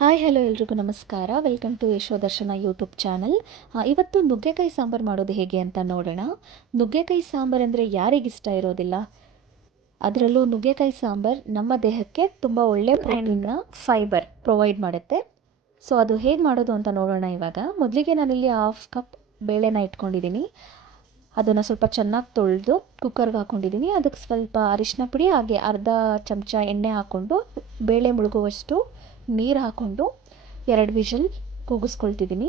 Hi hello ಎಲ್ರಿಗೂ ನಮಸ್ಕಾರ. Welcome to Yashodarshana YouTube channel. ಇವತ್ತು ನುಗ್ಗೆಕಾಯಿ ಸಾಂಬಾರು ಮಾಡೋದು ಹೇಗೆ ಅಂತ ನೋಡೋಣ. ನುಗ್ಗೆಕಾಯಿ ಸಾಂಬಾರು ಅಂದರೆ ಯಾರಿಗಿಷ್ಟ ಇರೋದಿಲ್ಲ. ಅದರಲ್ಲೂ ನುಗ್ಗೆಕಾಯಿ ಸಾಂಬಾರು ನಮ್ಮ ದೇಹಕ್ಕೆ ತುಂಬ ಒಳ್ಳೆ ಪ್ರೋಟೀನ್ನ ಫೈಬರ್ ಪ್ರೊವೈಡ್ ಮಾಡುತ್ತೆ. ಸೊ ಅದು ಹೇಗೆ ಮಾಡೋದು ಅಂತ ನೋಡೋಣ. ಇವಾಗ ಮೊದಲಿಗೆ ನಾನಿಲ್ಲಿ 1/2 ಕಪ್ ಬೇಳೆನ ಇಟ್ಕೊಂಡಿದ್ದೀನಿ. ಅದನ್ನು ಸ್ವಲ್ಪ ಚೆನ್ನಾಗಿ ತೊಳೆದು ಕುಕ್ಕರ್ಗೆ ಹಾಕ್ಕೊಂಡಿದ್ದೀನಿ. ಅದಕ್ಕೆ ಸ್ವಲ್ಪ ಅರಿಶಿನ ಪುಡಿ ಹಾಗೆ ಅರ್ಧ ಚಮಚ ಎಣ್ಣೆ ಹಾಕ್ಕೊಂಡು ಬೇಳೆ ಮುಳುಗುವಷ್ಟು ನೀರು ಹಾಕ್ಕೊಂಡು 2 ವಿಷಲ್ ಕೂಗಿಸ್ಕೊಳ್ತಿದ್ದೀನಿ.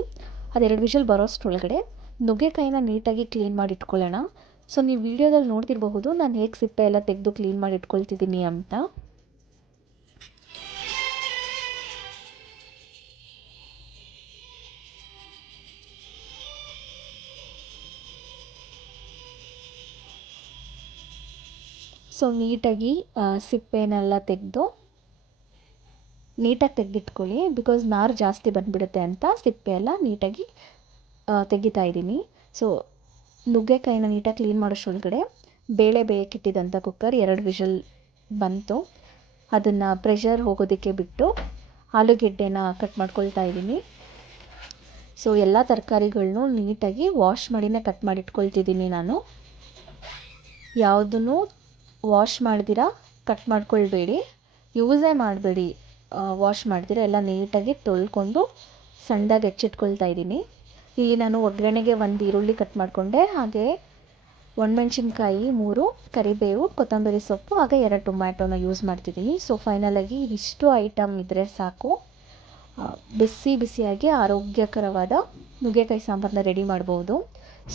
ಅದು 2 ವಿಷಲ್ ಬರೋಷ್ಟರೊಳಗಡೆ ನುಗ್ಗೆಕಾಯಿನ ನೀಟಾಗಿ ಕ್ಲೀನ್ ಮಾಡಿ ಇಟ್ಕೊಳ್ಳೋಣ. ಸೊ ನೀವು ವಿಡಿಯೋದಲ್ಲಿ ನೋಡ್ತಿರಬಹುದು ನಾನು ಹೇಗೆ ಸಿಪ್ಪೆ ಎಲ್ಲ ತೆಗೆದು ಕ್ಲೀನ್ ಮಾಡಿ ಇಟ್ಕೊಳ್ತಿದ್ದೀನಿ ಅಂತ. ಸೊ ನೀಟಾಗಿ ಸಿಪ್ಪೆನೆಲ್ಲ ನೀಟಾಗಿ ತೆಗೆದಿಟ್ಕೊಳ್ಳಿ. ಬಿಕಾಸ್ ನಾರು ಜಾಸ್ತಿ ಬಂದುಬಿಡುತ್ತೆ ಅಂತ ಸಿಪ್ಪೆ ಎಲ್ಲ ನೀಟಾಗಿ ತೆಗಿತಾ ಇದ್ದೀನಿ. ಸೊ ನುಗ್ಗೆಕಾಯಿನ ನೀಟಾಗಿ ಕ್ಲೀನ್ ಮಾಡೋಷ್ಟರೊಳಗಡೆ ಬೇಳೆ ಬೇಯಕ್ಕಿಟ್ಟಿದ್ದಂಥ ಕುಕ್ಕರ್ 2 ವಿಷಲ್ ಬಂತು. ಅದನ್ನು ಪ್ರೆಷರ್ ಹೋಗೋದಕ್ಕೆ ಬಿಟ್ಟು ಆಲೂಗೆಡ್ಡೆನ ಕಟ್ ಮಾಡ್ಕೊಳ್ತಾ ಇದ್ದೀನಿ. ಸೊ ಎಲ್ಲ ತರಕಾರಿಗಳನ್ನೂ ನೀಟಾಗಿ ವಾಶ್ ಮಾಡಿನೇ ಕಟ್ ಮಾಡಿ ಇಟ್ಕೊಳ್ತಿದ್ದೀನಿ ನಾನು. ಯಾವುದನ್ನು ವಾಶ್ ಮಾಡ್ದಿರ ಕಟ್ ಮಾಡ್ಕೊಳ್ಬೇಡಿ, ಯೂಸೇ ಮಾಡಬೇಡಿ. ವಾಶ್ ಮಾಡ್ದಿರ ಎಲ್ಲ ನೀಟಾಗಿ ತೊಳ್ಕೊಂಡು ಸಣ್ಣದಾಗಿ ಹೆಚ್ಚಿಟ್ಕೊಳ್ತಾ ಇದ್ದೀನಿ. ಇಲ್ಲಿ ನಾನು ಒಗ್ಗರಣೆಗೆ 1 ಈರುಳ್ಳಿ ಕಟ್ ಮಾಡಿಕೊಂಡೆ, ಹಾಗೆ ಒಣಮೆಣ್ಸಿನ್ಕಾಯಿ 3, ಕರಿಬೇವು, ಕೊತ್ತಂಬರಿ ಸೊಪ್ಪು, ಹಾಗೆ 2 ಟೊಮ್ಯಾಟೋನ ಯೂಸ್ ಮಾಡ್ತಿದ್ದೀನಿ. ಸೊ ಫೈನಲಾಗಿ ಇಷ್ಟು ಐಟಮ್ ಇದ್ದರೆ ಸಾಕು, ಬಿಸಿಯಾಗಿ ಆರೋಗ್ಯಕರವಾದ ನುಗ್ಗೆಕಾಯಿ ಸಾಂಬಾರನ್ನ ರೆಡಿ ಮಾಡ್ಬೋದು.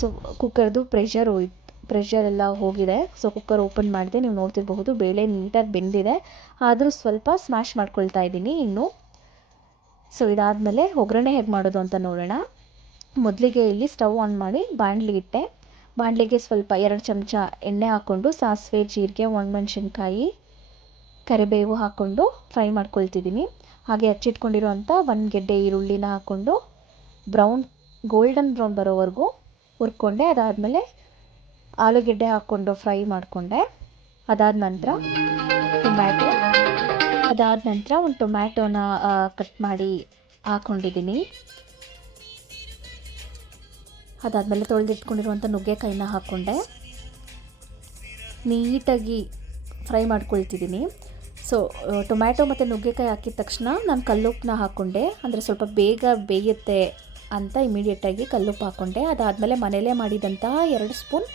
ಸೊ ಕುಕ್ಕರ್ದು ಪ್ರೆಷರ್ ಎಲ್ಲ ಹೋಗಿದೆ. ಸೊ ಕುಕ್ಕರ್ ಓಪನ್ ಮಾಡಿದೆ, ನೀವು ನೋಡ್ತಿರಬಹುದು ಬೇಳೆ ನೀಟಾಗಿ ಬೆಂದಿದೆ. ಆದರೂ ಸ್ವಲ್ಪ ಸ್ಮ್ಯಾಶ್ ಮಾಡ್ಕೊಳ್ತಾ ಇದ್ದೀನಿ ಇನ್ನು. ಸೊ ಇದಾದಮೇಲೆ ಒಗ್ಗರಣೆ ಹೇಗೆ ಮಾಡೋದು ಅಂತ ನೋಡೋಣ. ಮೊದಲಿಗೆ ಇಲ್ಲಿ ಸ್ಟವ್ ಆನ್ ಮಾಡಿ ಬಾಣಲಿ ಇಟ್ಟೆ. ಬಾಣಲಿಗೆ ಸ್ವಲ್ಪ 2 ಚಮಚ ಎಣ್ಣೆ ಹಾಕ್ಕೊಂಡು ಸಾಸಿವೆ, ಜೀರಿಗೆ, ಒಣಮೆಣ್ಸಿನ್ಕಾಯಿ, ಕರಿಬೇವು ಹಾಕ್ಕೊಂಡು ಫ್ರೈ ಮಾಡ್ಕೊಳ್ತಿದ್ದೀನಿ. ಹಾಗೆ ಹಚ್ಚಿಟ್ಕೊಂಡಿರೋಂಥ 1 ಗೆಡ್ಡೆ ಈರುಳ್ಳಿನ ಹಾಕ್ಕೊಂಡು ಗೋಲ್ಡನ್ ಬ್ರೌನ್ ಬರೋವರೆಗೂ ಹುರ್ಕೊಂಡೆ. ಅದಾದಮೇಲೆ ಆಲೂಗೆಡ್ಡೆ ಹಾಕ್ಕೊಂಡು ಫ್ರೈ ಮಾಡಿಕೊಂಡೆ. ಅದಾದ ನಂತರ ಒಂದು ಟೊಮ್ಯಾಟೋನ ಕಟ್ ಮಾಡಿ ಹಾಕ್ಕೊಂಡಿದ್ದೀನಿ. ಅದಾದಮೇಲೆ ತೊಳೆದಿಟ್ಕೊಂಡಿರುವಂಥ ನುಗ್ಗೆಕಾಯಿನ ಹಾಕ್ಕೊಂಡೆ, ನೀಟಾಗಿ ಫ್ರೈ ಮಾಡ್ಕೊಳ್ತಿದ್ದೀನಿ. ಸೊ ಟೊಮ್ಯಾಟೊ ಮತ್ತು ನುಗ್ಗೆಕಾಯಿ ಹಾಕಿದ ತಕ್ಷಣ ನಾನು ಕಲ್ಲುಪ್ಪನ್ನ ಹಾಕ್ಕೊಂಡೆ, ಅಂದರೆ ಸ್ವಲ್ಪ ಬೇಗ ಬೇಯುತ್ತೆ ಅಂತ ಇಮಿಡಿಯೇಟಾಗಿ ಕಲ್ಲುಪ್ಪು ಹಾಕ್ಕೊಂಡೆ. ಅದಾದಮೇಲೆ ಮನೇಲೇ ಮಾಡಿದಂತಹ 2 ಸ್ಪೂನ್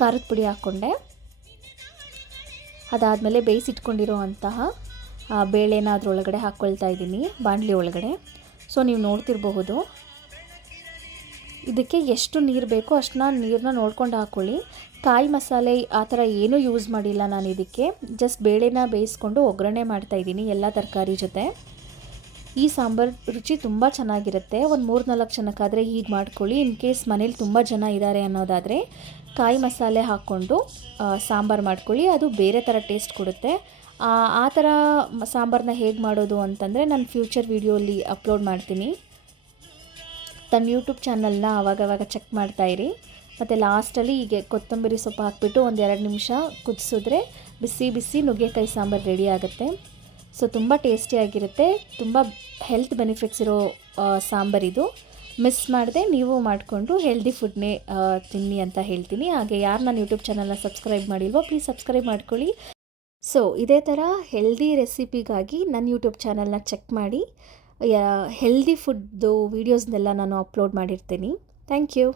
ಖಾರದ ಪುಡಿ ಹಾಕ್ಕೊಂಡೆ. ಅದಾದಮೇಲೆ ಬೇಯಿಸಿಟ್ಕೊಂಡಿರೋ ಅಂತಹ ಬೇಳೆನ ಅದರೊಳಗಡೆ ಹಾಕ್ಕೊಳ್ತಾ ಇದ್ದೀನಿ, ಬಾಣಲಿ ಒಳಗಡೆ. ಸೊ ನೀವು ನೋಡ್ತಿರಬಹುದು ಇದಕ್ಕೆ ಎಷ್ಟು ನೀರು ಬೇಕೋ ಅಷ್ಟನ್ನ ನೀರನ್ನ ನೋಡ್ಕೊಂಡು ಹಾಕ್ಕೊಳ್ಳಿ. ಕಾಯಿ ಮಸಾಲೆ ಆ ಥರ ಏನೂ ಯೂಸ್ ಮಾಡಿಲ್ಲ ನಾನು ಇದಕ್ಕೆ. ಜಸ್ಟ್ ಬೇಳೆನ ಬೇಯಿಸ್ಕೊಂಡು ಒಗ್ಗರಣೆ ಮಾಡ್ತಾಯಿದ್ದೀನಿ ಎಲ್ಲ ತರಕಾರಿ ಜೊತೆ. ಈ ಸಾಂಬಾರು ರುಚಿ ತುಂಬ ಚೆನ್ನಾಗಿರುತ್ತೆ. ಒಂದು 3-4 ಜನಕ್ಕಾದರೆ ಹೀಗೆ ಮಾಡ್ಕೊಳ್ಳಿ. ಇನ್ ಕೇಸ್ ಮನೇಲಿ ತುಂಬ ಜನ ಇದ್ದಾರೆ ಅನ್ನೋದಾದರೆ ಕಾಯಿ ಮಸಾಲೆ ಹಾಕ್ಕೊಂಡು ಸಾಂಬಾರು ಮಾಡ್ಕೊಳ್ಳಿ, ಅದು ಬೇರೆ ಥರ ಟೇಸ್ಟ್ ಕೊಡುತ್ತೆ. ಆ ಥರ ಸಾಂಬಾರನ್ನ ಹೇಗೆ ಮಾಡೋದು ಅಂತಂದರೆ ನಾನು ಫ್ಯೂಚರ್ ವೀಡಿಯೋಲಿ ಅಪ್ಲೋಡ್ ಮಾಡ್ತೀನಿ. ತನ್ನ ಯೂಟ್ಯೂಬ್ ಚಾನಲ್ನ ಆವಾಗವಾಗ ಚೆಕ್ ಮಾಡ್ತಾಯಿರಿ. ಮತ್ತು ಲಾಸ್ಟಲ್ಲಿ ಹೀಗೆ ಕೊತ್ತಂಬರಿ ಸೊಪ್ಪು ಹಾಕ್ಬಿಟ್ಟು 1-2 ನಿಮಿಷ ಕುದಿಸಿದ್ರೆ ಬಿಸಿ ನುಗ್ಗೆಕಾಯಿ ಸಾಂಬಾರು ರೆಡಿ ಆಗುತ್ತೆ. ಸೊ ತುಂಬ ಟೇಸ್ಟಿಯಾಗಿರುತ್ತೆ, ತುಂಬ ಹೆಲ್ತ್ ಬೆನಿಫಿಟ್ಸ್ ಇರೋ ಸಾಂಬಾರಿದು. ಮಿಸ್ ಮಾಡದೆ ನೀವು ಮಾಡಿಕೊಂಡು ಹೆಲ್ದಿ ಫುಡ್ನೇ ತಿನ್ನಿ ಅಂತ ಹೇಳ್ತೀನಿ. ಹಾಗೆ ಯಾರು ನನ್ನ ಯೂಟ್ಯೂಬ್ ಚಾನಲ್ನ ಸಬ್ಸ್ಕ್ರೈಬ್ ಮಾಡಿಲ್ವೋ ಪ್ಲೀಸ್ ಸಬ್ಸ್ಕ್ರೈಬ್ ಮಾಡ್ಕೊಳ್ಳಿ. ಸೊ ಇದೇ ಥರ ಹೆಲ್ದಿ ರೆಸಿಪಿಗಾಗಿ ನನ್ನ ಯೂಟ್ಯೂಬ್ ಚಾನಲ್ನ ಚೆಕ್ ಮಾಡಿ. ಹೆಲ್ದಿ ಫುಡ್ದು ವೀಡಿಯೋಸ್ನೆಲ್ಲ ನಾನು ಅಪ್ಲೋಡ್ ಮಾಡಿರ್ತೀನಿ. Thank you.